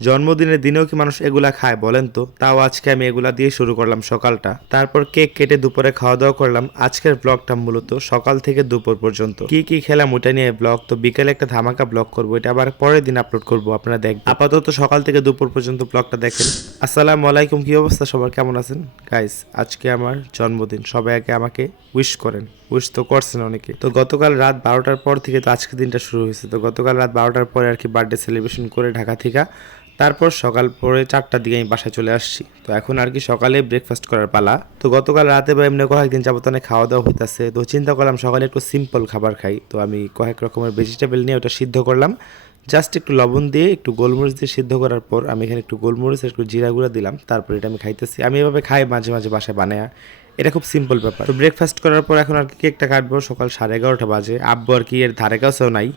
জন্মদিনের দিনেও কি মানুষ এগুলা খায় বলেন তো? তাও আজকে আমি এগুলা দিয়ে শুরু করলাম সকালটা। তারপর কেক কেটে দুপুরে খাওয়া দাওয়া করলাম। আজকের ব্লগটা মূলত সকাল থেকে দুপুর পর্যন্ত। কি কি খেলাম ওটা নিয়ে ব্লগ তো বিকেলে একটা ধামাকা ব্লগ করব। এটা আবার পরের দিন আপলোড করব, আপনারা দেখবেন। আপাতত সকাল থেকে দুপুর পর্যন্ত ব্লগটা দেখেন। আসসালামু আলাইকুম, কি অবস্থা? সবার কেমন আছেন? গাইস আজকে আমার জন্মদিন। সবাই আগে আমাকে উইশ করেন। উইশ তো করছেন অনেকে। তো গতকাল রাত বারোটার পর থেকে তো আজকের দিনটা শুরু হয়েছে। তো গতকাল রাত বারোটার পরে আর কি বার্থডে সেলিব্রেশন করে ঢাকা থেকে তারপর সকাল পরে চারটার দিকে আমি বাসায় চলে আসছি। তো এখন আর কি সকালে ব্রেকফাস্ট করার পালা। তো গতকাল রাতে বা এমনি কয়েকদিন যাবত অনেক খাওয়া দাওয়া হইতেছে। তো চিন্তা করলাম সকালে একটু সিম্পল খাবার খাই। তো আমি কয়েক রকমের ভেজিটেবল নিয়ে ওটা সিদ্ধ করলাম। জাস্ট একটু লবণ দিয়ে একটু গোলমরিচ দিয়ে সিদ্ধ করার পর আমি এখানে একটু গোলমরিচ একটু জিরা গুঁড়া দিলাম। তারপর এটা আমি খাইতেছি। আমি এভাবে খাই মাঝে মাঝে বাসায় বানায়। এটা খুব সিম্পল ব্যাপার। তো ব্রেকফাস্ট করার পর এখন আর কি কেকটা কাটবো সকাল সাড়ে এগারোটা বাজে। আব্বু আর কি এর ধারে কাছেও নাই।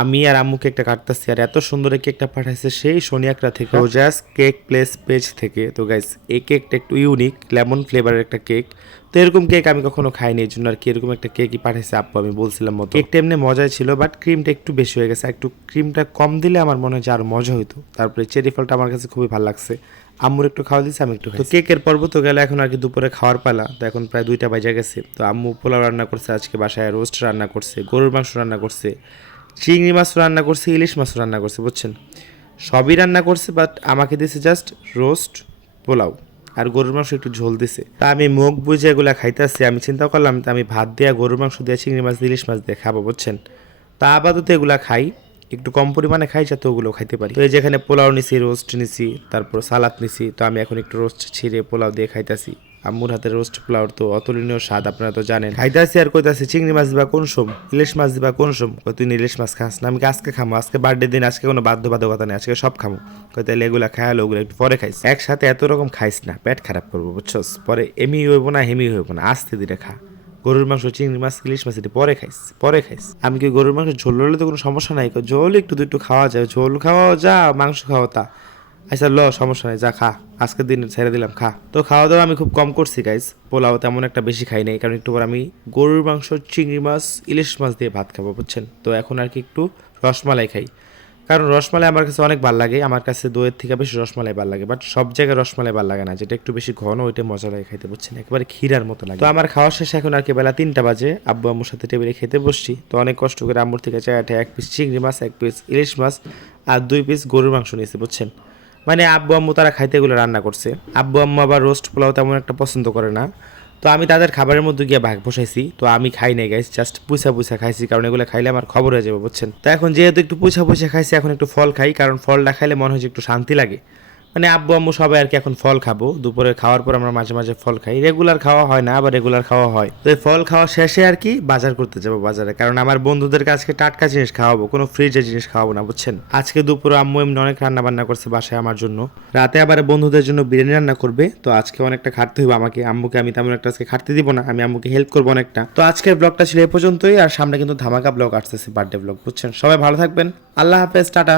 আমি আর আম্মু কেকটা কাটতেছি আর এত সুন্দর এই কেকটা পাঠাইছে সেই সোনিয়াকরা থেকে রোজাস কেক প্লেস পেজ থেকে। তো গাইস এই কেকটা একটু ইউনিক লেমন ফ্লেভারের একটা কেক তো এরকম কেক আমি কখনো খাইনি এই জন্য আর কি এরকম একটা কেকই পাঠাইছে আপ্পু আমি বলছিলাম মতো। কেকটা এমনি মজাই ছিল বাট ক্রিমটা একটু বেশি হয়ে গেছে। একটু ক্রিমটা কম দিলে আমার মনে হয় যে আরও মজা হইতো। তারপরে চেরি ফলটা আমার কাছে খুবই ভালো লাগছে। আম্মুর একটু খাওয়া দিচ্ছে আমি একটু তো কেকের পর্ব তো গেলে এখন আর কি দুপুরে খাওয়ার পালা। তো এখন প্রায় দুইটা বাজে গেছে। তো আম্মু পোলাও রান্না করছে আজকে বাসায় রোস্ট রান্না করছে গরুর মাংস রান্না করছে। চিংড়ি মাছ রান্না করছে, ইলিশ মাছ রান্না করছে, বুঝছেন? সবই রান্না করছে বাট আমাকে দিছে জাস্ট রোস্ট পোলাও আর গরুর মাংস একটু ঝোল দিছে। তা আমি মুখ বুঝে এগুলা খাইতেছি, আমি চিন্তা করলাম তা আমি ভাত দিয়ে গরুর মাংস দিয়ে চিংড়ি মাছ ইলিশ মাছ দিয়ে খাব, বুঝছেন? তা আপাতত এগুলা খাই, একটু কম পরিমাণে খাই যাতে ওগুলো খাইতে পারি। তো এই যেখানে পোলাও নিছি রোস্ট নিছি, তারপর সালাদ নিছি, তো আমি এখন একটু রোস্ট ছিঁড়ে পোলাও দিয়ে খাইতাছি। আম্মুর হাতের রোস্ট পোলাওর তো অতুলনীয় স্বাদ, আপনারা তো জানেন। খাইতাছি আর কইতাছি চিংড়ি মাছ দিবা কোন সোম? ইলিশ মাছ দিবা কোন সোম? কই তুই ইলিশ মাছ খাস না, আমি আজকে খামো, আজকে বার্থডে দিন, আজকে কোনো বাধ্যবাধকতা নেই, আজকে সব খামো। কই তাহলে এগুলা খায়ালো ওগুলো একটু পরে খাইস। একসাথে এত রকম খাইস না, পেট খারাপ করব, বুঝছস? পরে এমি হইব না, হেমি হইব না, আস্তে দিলে খা। গরুর মাংস, চিংড়ি মাছ, ইলিশ মাছ, এটা পরে খাইস পরে খাইস। আমি কি গরুর মাংস ঝোল হলে তো কোনো সমস্যা নাই? ঝোল একটু দুটো খাওয়া যায়, ঝোল খাওয়া যা, মাংস খাওয়া তা। আচ্ছা ল, সমস্যা নাই, যা খা। আজকের দিন ছেড়ে দিলাম, খা। তো খাওয়া দাওয়া আমি খুব কম করছি গাইস পোলাও তেমন একটা বেশি খাই নাই, কারণ একটু পর আমি গরুর মাংস, চিংড়ি মাছ, ইলিশ মাছ দিয়ে ভাত খাব, বুঝছেন? তো এখন আর কি একটু রসমালাই খাই। কারণ রসমালাই আমার কাছে অনেক ভালো লাগে, আমার কাছে দইয়ের থেকে বেশি রসমালাই ভালো লাগে বাট সব জায়গায় রসমালাই ভালো লাগে না, যেটা একটু বেশি ঘন ওইটা মজা লাগে খাইতে, বুঝছেন? একেবারে ক্ষীরার মতো লাগে। তো আমার খাওয়া শেষে এখন আর কি বেলা তিনটা বাজে, আব্বু আম্মুর সাথে টেবিলে খেতে বসছি, তো অনেক কষ্ট করে আম্মুর থেকে চায়াটা এক পিস চিংড়ি মাছ, এক পিস ইলিশ মাছ, আর দুই পিস গরুর মাংস নিয়েছে, বুঝছেন? মানে আব্বু আম্মু তারা খাইতে এগুলো রান্না করছে। আব্বু আম্মু আবার রোস্ট পোলাও তেমন একটা পছন্দ করে না। তো আমি তাদের খাবারের মধ্যে গিয়ে ভাগ বসাইছি। তো আমি খাই নাই গাইস জাস্ট পুষা পুষা খাইছি, কারণ এগুলো খাইলে আমার খবর হয়ে যাবে, বুঝছেন? তো এখন যেহেতু একটু পুষা পুষা খাইছি, এখন একটু ফল খাই, কারণ ফলটা খাইলে মনে হয় একটু শান্তি লাগে। মানে আব্বু, আম্মু সবাই আর কি এখন ফল খাব। দুপুরে খাওয়ার পর আমরা মাঝে মাঝে ফল খাই। রেগুলার খাওয়া হয় না, আবার রেগুলার খাওয়া হয়। তো ফল খাওয়া শেষে আর কি বাজার করতে যাব বাজারে। কারণ আমার বন্ধুদেরকে আজকে টাটকা জিনিস খাওয়াবো, কোনো ফ্রিজের জিনিস খাওয়াবো না, বুঝছেন? আজকে দুপুরে আম্মু এমনি অনেক রান্না বান্না করছে বাসায় আমার জন্য। রাতে আবার বন্ধুদের জন্য বিরিয়ানি রান্না করবে, তো আজকে অনেকটা খাটতে হবে আমাকে। আম্মুকে আমি তেমন একটা আজকে খাটতে দিব না, আমি আম্মুকে হেল্প করব অনেকটা। তো আজকের ব্লগটা ছিল এ পর্যন্তই, আর সামনে কিন্তু ধামাকা ব্লগ আসতেছে বার্থডে ব্লগ বুঝছেন? সবাই ভালো থাকবেন। আল্লাহ হাফেজ, টাটা।